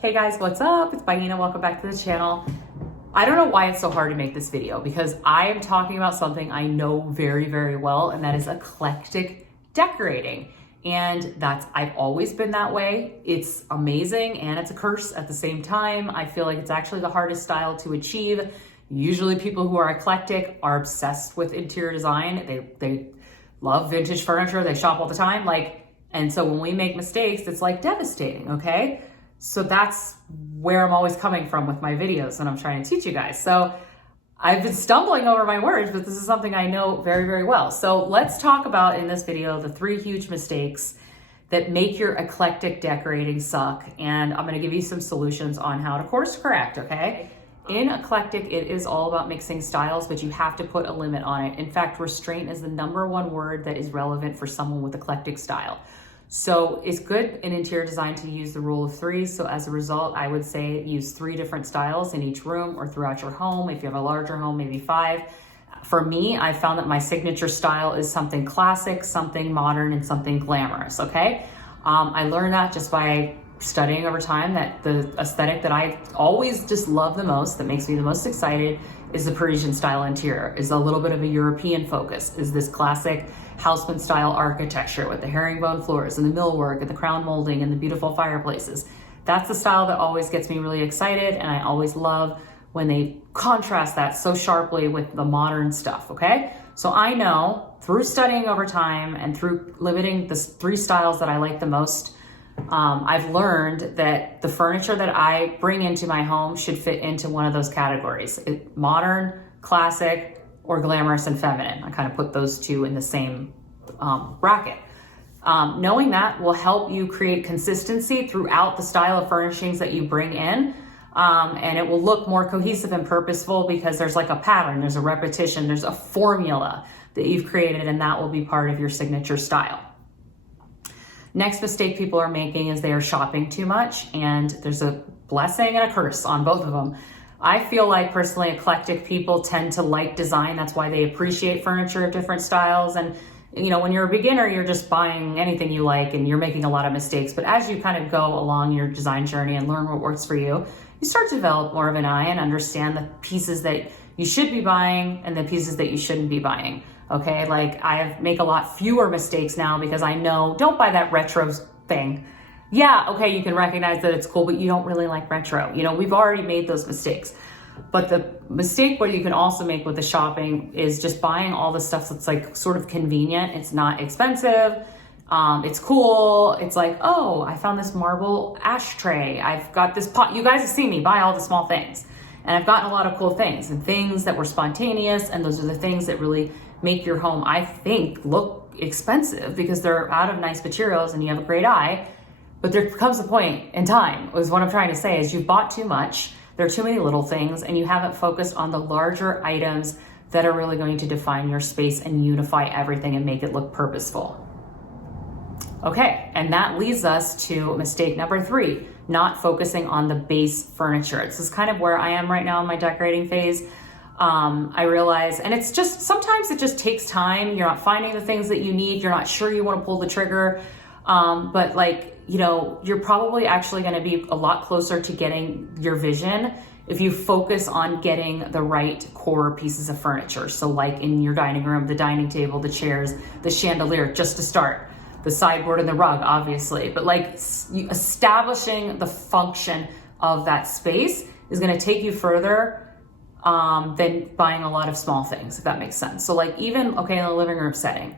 Hey guys, what's up? It's Baiyina. Welcome back to the channel. I don't know why it's so hard to make this video because I am talking about something I know very, very well, and that is eclectic decorating. And I've always been that way. It's amazing and it's a curse at the same time. I feel like it's actually the hardest style to achieve. Usually people who are eclectic are obsessed with interior design. They love vintage furniture. They shop all the time. And so when we make mistakes, it's like devastating, okay? So that's where I'm always coming from with my videos when I'm trying to teach you guys. So I've been stumbling over my words, but this is something I know very, very well. So let's talk about in this video the 3 huge mistakes that make your eclectic decorating suck. And I'm gonna give you some solutions on how to course correct, okay? In eclectic, it is all about mixing styles, but you have to put a limit on it. In fact, restraint is the #1 word that is relevant for someone with eclectic style. So it's good in interior design to use the rule of 3. So as a result, I would say use 3 different styles in each room or throughout your home. If you have a larger home, maybe 5. For me, I found that my signature style is something classic, something modern, and something glamorous, okay? I learned that just by studying over time, that the aesthetic that I always just love the most, that makes me the most excited, is the Parisian style interior, is a little bit of a European focus, is this classic Haussmann style architecture with the herringbone floors and the millwork and the crown molding and the beautiful fireplaces. That's the style that always gets me really excited, and I always love when they contrast that so sharply with the modern stuff, okay? So I know through studying over time and through limiting the 3 styles that I like the most, I've learned that the furniture that I bring into my home should fit into one of those categories: modern, classic, or glamorous and feminine. I kind of put those 2 in the same bracket. Knowing that will help you create consistency throughout the style of furnishings that you bring in, and it will look more cohesive and purposeful because there's like a pattern, there's a repetition, there's a formula that you've created, and that will be part of your signature style. Next mistake people are making is they are shopping too much, and there's a blessing and a curse on both of them. I feel like personally eclectic people tend to like design. That's why they appreciate furniture of different styles. And you know, when you're a beginner, you're just buying anything you like and you're making a lot of mistakes. But as you kind of go along your design journey and learn what works for you, you start to develop more of an eye and understand the pieces that you should be buying and the pieces that you shouldn't be buying. Okay, like I make a lot fewer mistakes now because I know, don't buy that retro thing. Yeah, okay, you can recognize that it's cool, but you don't really like retro. You know, we've already made those mistakes. But the mistake what you can also make with the shopping is just buying all the stuff that's like sort of convenient. It's not expensive. It's cool. It's like, oh, I found this marble ashtray. I've got this pot. You guys have seen me buy all the small things. And I've gotten a lot of cool things and things that were spontaneous. And those are the things that really make your home, I think, look expensive because they're out of nice materials and you have a great eye. But there comes a point in time, is what I'm trying to say, is you've bought too much, there are too many little things, and you haven't focused on the larger items that are really going to define your space and unify everything and make it look purposeful. Okay, and that leads us to mistake number 3, not focusing on the base furniture. This is kind of where I am right now in my decorating phase. I realize, and it's just, sometimes it just takes time. You're not finding the things that you need. You're not sure you want to pull the trigger. But like, you know, you're probably actually going to be a lot closer to getting your vision if you focus on getting the right core pieces of furniture. So like in your dining room, the dining table, the chairs, the chandelier, just to start, the sideboard and the rug, obviously. But like establishing the function of that space is going to take you further than buying a lot of small things, if that makes sense. So like even, okay, in the living room setting,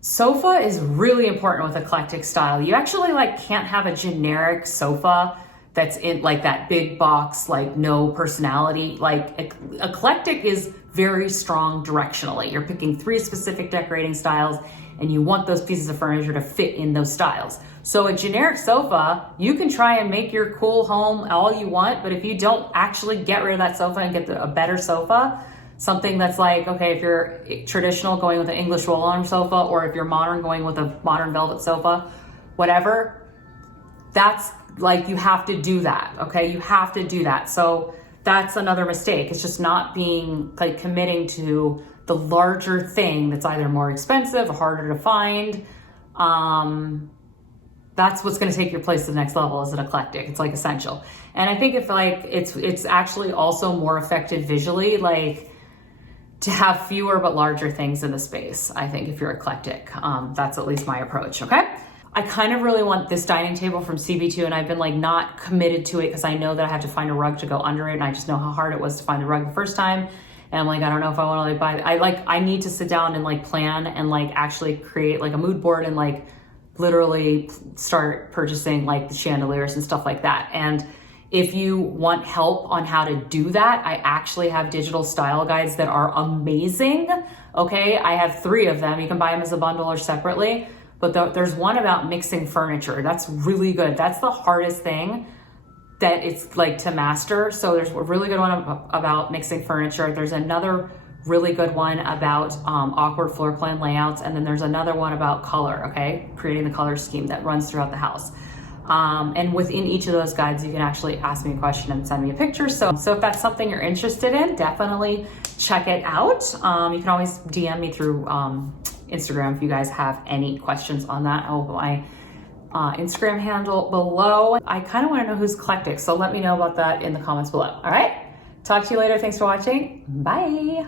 sofa is really important with eclectic style. You actually like can't have a generic sofa that's in like that big box, like no personality. Like eclectic is very strong directionally. You're picking 3 specific decorating styles and you want those pieces of furniture to fit in those styles. So a generic sofa, you can try and make your cool home all you want, but if you don't actually get rid of that sofa and get a better sofa, something that's like, okay, if you're traditional going with an English roll-arm sofa, or if you're modern going with a modern velvet sofa, whatever, that's like, you have to do that, okay? You have to do that. So that's another mistake. It's just not being like committing to the larger thing that's either more expensive or harder to find. that's what's going to take your place to the next level is an eclectic. It's like essential. And I think if like it's actually also more effective visually, like to have fewer but larger things in the space. I think if you're eclectic, that's at least my approach. Okay. I kind of really want this dining table from CB2, and I've been like not committed to it because I know that I have to find a rug to go under it, and I just know how hard it was to find the rug the first time. And I'm like, I don't know if I want to like buy it. I need to sit down and like plan and like actually create like a mood board and like literally start purchasing like the chandeliers and stuff like that. And if you want help on how to do that, I actually have digital style guides that are amazing. Okay, I have 3 of them. You can buy them as a bundle or separately. But there's one about mixing furniture. That's really good. That's the hardest thing that it's like to master. So there's a really good one about mixing furniture. There's another really good one about awkward floor plan layouts. And then there's another one about color, okay? Creating the color scheme that runs throughout the house. And within each of those guides, you can actually ask me a question and send me a picture. So if that's something you're interested in, definitely check it out. You can always DM me through Instagram if you guys have any questions on that. I'll put my Instagram handle below. I kind of want to know who's eclectic, so let me know about that in the comments below. All right, talk to you later. Thanks for watching. Bye.